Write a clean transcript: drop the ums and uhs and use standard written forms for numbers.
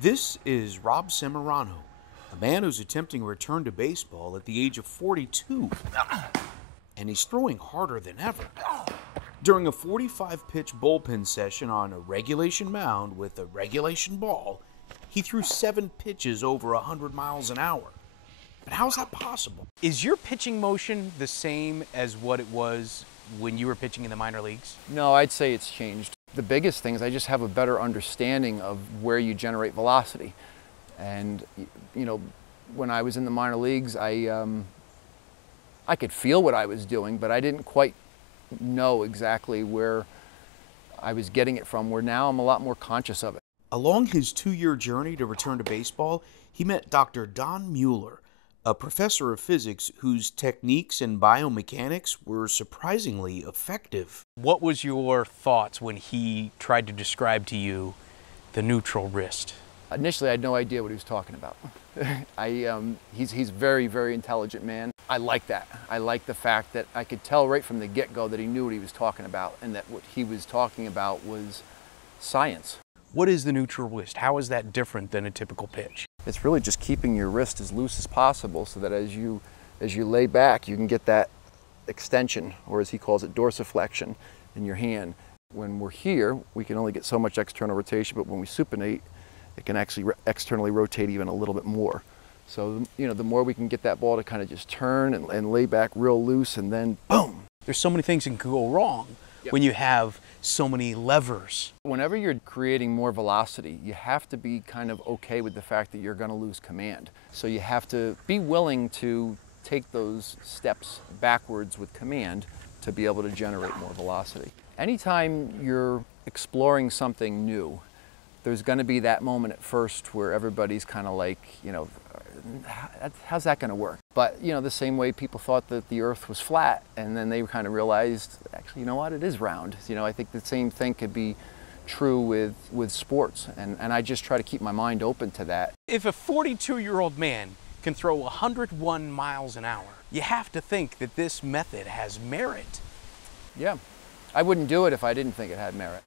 This is Rob Semerano, a man who's attempting a return to baseball at the age of 42, and he's throwing harder than ever. During a 45-pitch bullpen session on a regulation mound with a regulation ball, he threw 7 pitches over 100 miles an hour. But how's that possible? Is your pitching motion the same as what it was when you were pitching in the minor leagues? No, I'd say it's changed. The biggest thing is I just have a better understanding of where you generate velocity. And, you know, when I was in the minor leagues, I could feel what I was doing, but I didn't quite know exactly where I was getting it from, where now I'm a lot more conscious of it. Along his 2-year journey to return to baseball, he met Dr. Don Mueller, a professor of physics whose techniques and biomechanics were surprisingly effective. What was your thoughts when he tried to describe to you the neutral wrist? Initially, I had no idea what he was talking about. He's a very, very intelligent man. I like that. I like the fact that I could tell right from the get-go that he knew what he was talking about and that what he was talking about was science. What is the neutral wrist? How is that different than a typical pitch? It's really just keeping your wrist as loose as possible so that as you lay back, you can get that extension, or as he calls it, dorsiflexion in your hand. When we're here, we can only get so much external rotation, but when we supinate, it can actually externally rotate even a little bit more. So, you know, the more we can get that ball to kind of just turn and lay back real loose, and then boom. There's so many things that can go wrong when you have so many levers. Whenever you're creating more velocity, you have to be kind of okay with the fact that you're going to lose command. So you have to be willing to take those steps backwards with command to be able to generate more velocity. Anytime you're exploring something new, there's going to be that moment at first where everybody's kind of like, you know, how's that going to work? But, you know, the same way people thought that the earth was flat, and then they kind of realized, actually, you know what, it is round. You know, I think the same thing could be true with sports, and I just try to keep my mind open to that. If a 42-year-old man can throw 101 miles an hour, you have to think that this method has merit. Yeah, I wouldn't do it if I didn't think it had merit.